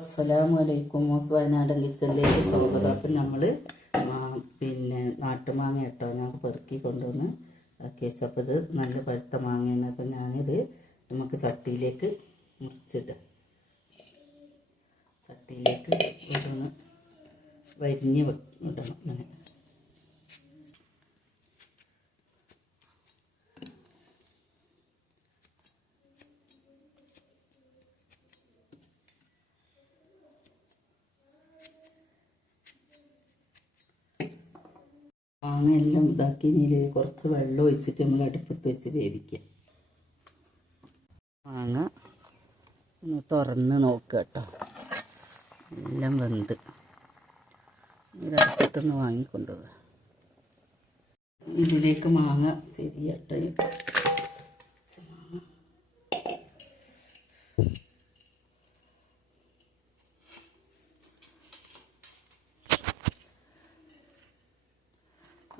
അസ്സലാമു അലൈക്കും മോസ് വയനാടൻ കിച്ചണിലേക്ക് സ്വാഗതം. അപ്പം നമ്മൾ പിന്നെ നാട്ടുമാങ്ങ കേട്ടോ ഞാൻ പെറുക്കി കൊണ്ടുവന്ന് കേസ് അപ്പോൾ ഇത് നല്ല പഴുത്ത മാങ്ങയാണ്. അപ്പം ഞാനിത് നമുക്ക് ചട്ടിയിലേക്ക് മുറിച്ചിട്ട് ചട്ടിയിലേക്ക് ഇതൊന്ന് വരിഞ്ഞ് ഇടണം ഇങ്ങനെ. മാങ്ങ എല്ലാം ഇതാക്കി ഇതിൽ കുറച്ച് വെള്ളം ഒഴിച്ചിട്ട് നമ്മൾ അടുപ്പത്ത് വെച്ച് വേവിക്കുക മാങ്ങ ഒന്ന് തുറന്ന് നോക്കുക കേട്ടോ. എല്ലാം വെന്ത്. ഇത് അടുപ്പത്തുനിന്ന് വാങ്ങിക്കൊണ്ടുപോവുക ഇതിലേക്ക് മാങ്ങ ശരിയാട്ടോ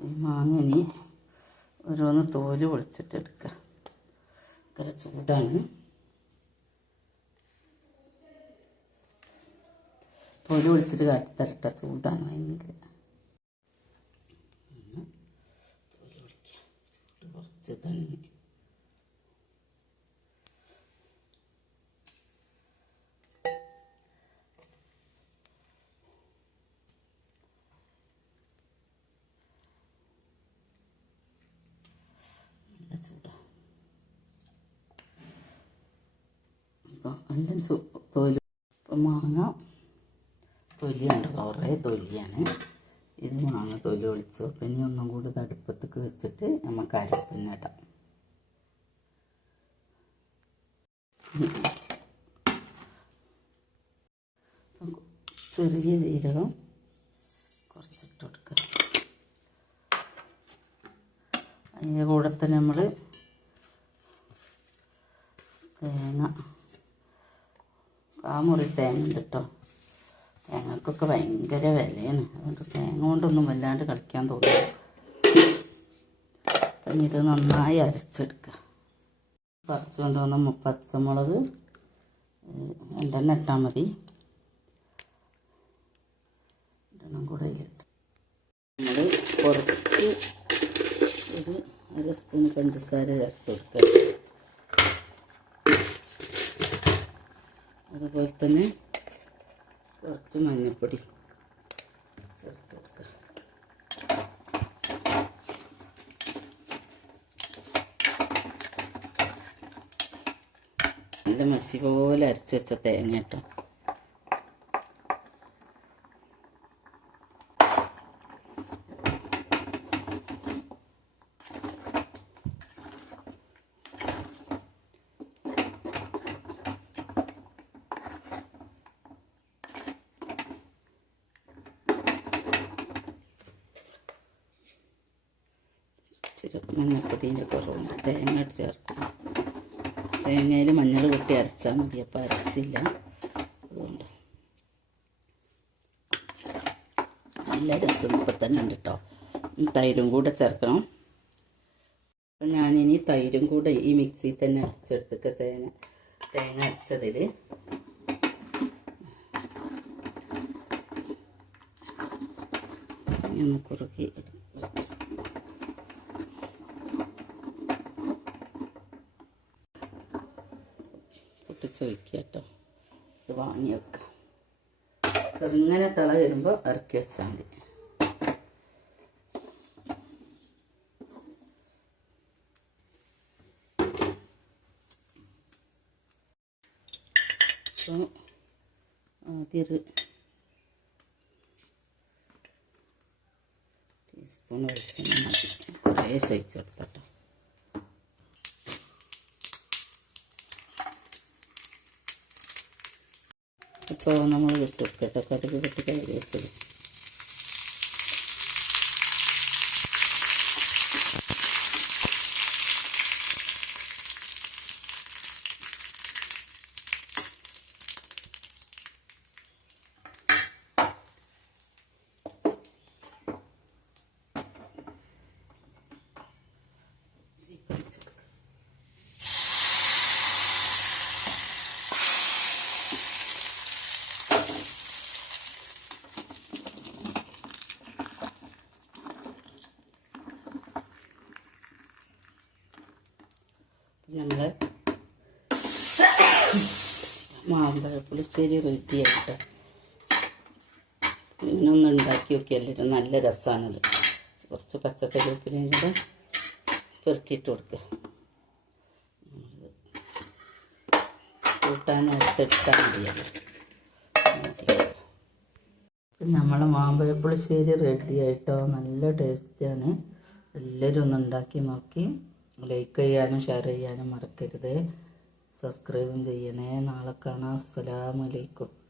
മാങ്ങ ഇനി ഓരോന്ന് തോൽ പൊളിച്ചിട്ടെടുക്കുക ഭയങ്കര ചൂടാണ്. തോൽ പൊളിച്ചിട്ട് കാട്ടിത്തരട്ട ചൂടാണ് ഭയങ്കര. തോൽ പൊളിക്കാം. ചൂട് കുറച്ച് അപ്പോൾ എല്ലാം ചു- തൊലി മാങ്ങ തൊലിയുണ്ട് കുറേ തൊലിയാണ്. ഇത് മാങ്ങ തൊലി ഒളിച്ച് അപ്പം ഇനി ഒന്നും കൂടി ഇത് അടുപ്പത്തേക്ക് വെച്ചിട്ട് നമുക്ക് അരപ്പിന് ഇടാം. ചെറിയ ജീരകം കുറച്ചിട്ട് കൊടുക്കുക അതിന്റെ കൂടെ തന്നെ നമ്മൾ തേങ്ങ കാമുറി തേങ്ങ ഉണ്ട് കേട്ടോ തേങ്ങക്കൊക്കെ ഭയങ്കര വിലയാണ്. അതുകൊണ്ട് തേങ്ങ കൊണ്ടൊന്നും വല്ലാണ്ട് കളിക്കാൻ തോന്നില്ല. അപ്പം ഇത് നന്നായി അരച്ചെടുക്കുക പറിച്ചു കൊണ്ടുവന്ന മു- പച്ചമുളക് രണ്ടെണ്ണം ഇട്ടാൽ മതി. രണ്ടെണ്ണം കൂടെ അതിലിട്ട്. നമ്മൾ കുറച്ച് ഒരു അര സ്പൂൺ പഞ്ചസാര ചേർത്ത് കൊടുക്കുക അതുപോലെ തന്നെ കുറച്ച് മഞ്ഞൾപ്പൊടി ചേർത്ത് കൊടുക്കുക നല്ല മസി പോലെ അരച്ച് വെച്ച തേങ്ങ കേട്ടോ. ഇച്ചിരി മഞ്ഞൾപ്പൊടീന്റെ കുറവുണ്ട് തേങ്ങ ഇട്ട് ചേർക്കണം. തേങ്ങയിൽ മഞ്ഞൾ കൊട്ടി അരച്ചാൽ മതി. അപ്പോൾ അരച്ചില്ല. അതുകൊണ്ട് നല്ല രസം ഇപ്പം തന്നെ ഉണ്ട് കേട്ടോ. തൈരും കൂടെ ചേർക്കണം. അപ്പം ഞാനിനി തൈരും കൂടെ ഈ മിക്സിയിൽ തന്നെ അരച്ചെടുത്തൊക്കെ തേങ്ങ തേങ്ങ അരച്ചതിൽ. ഒന്ന് കുറുക്കി വെക്കാം വയ്ക്കുക കേട്ടോ ഇത് വാങ്ങി വെക്കാം. ചെറുങ്ങനെ തിള വരുമ്പോൾ ഇറക്കി വെച്ചാൽ മതി. അപ്പോൾ ആദ്യം ഒരു ടീസ്പൂൺ വെളിച്ചെണ്ണ മതി കുറേ ഒഴിച്ചെടുത്തട്ടോ ചുവന്ന മുളക് ഇട്ട് കേട്ടോ കടുക് കെട്ടി ഞങ്ങൾ മാമ്പഴപ്പുളിശ്ശേരി റെഡിയായിട്ട് ഇങ്ങനൊന്ന് ഉണ്ടാക്കി നോക്കിയല്ലോ നല്ല രസമാണത് കുറച്ച് പച്ചക്കറിവേപ്പിലയും കൂടെ പെറുക്കിയിട്ട് കൊടുക്കുക കൂട്ടാനകത്ത് എടുത്താൽ മതിയല്ലോ. പുളിശ്ശേരി മാമ്പഴപ്പുളിശ്ശേരി റെഡിയായിട്ടോ നല്ല ടേസ്റ്റാണ് എല്ലാവരും ഒന്ന് ഉണ്ടാക്കി നോക്കി. ലൈക്ക് ചെയ്യാനും ഷെയർ ചെയ്യാനും മറക്കരുത്. സബ്സ്ക്രൈബും ചെയ്യണേ. നാളെ കാണാം. അസ്സലാമലൈക്കും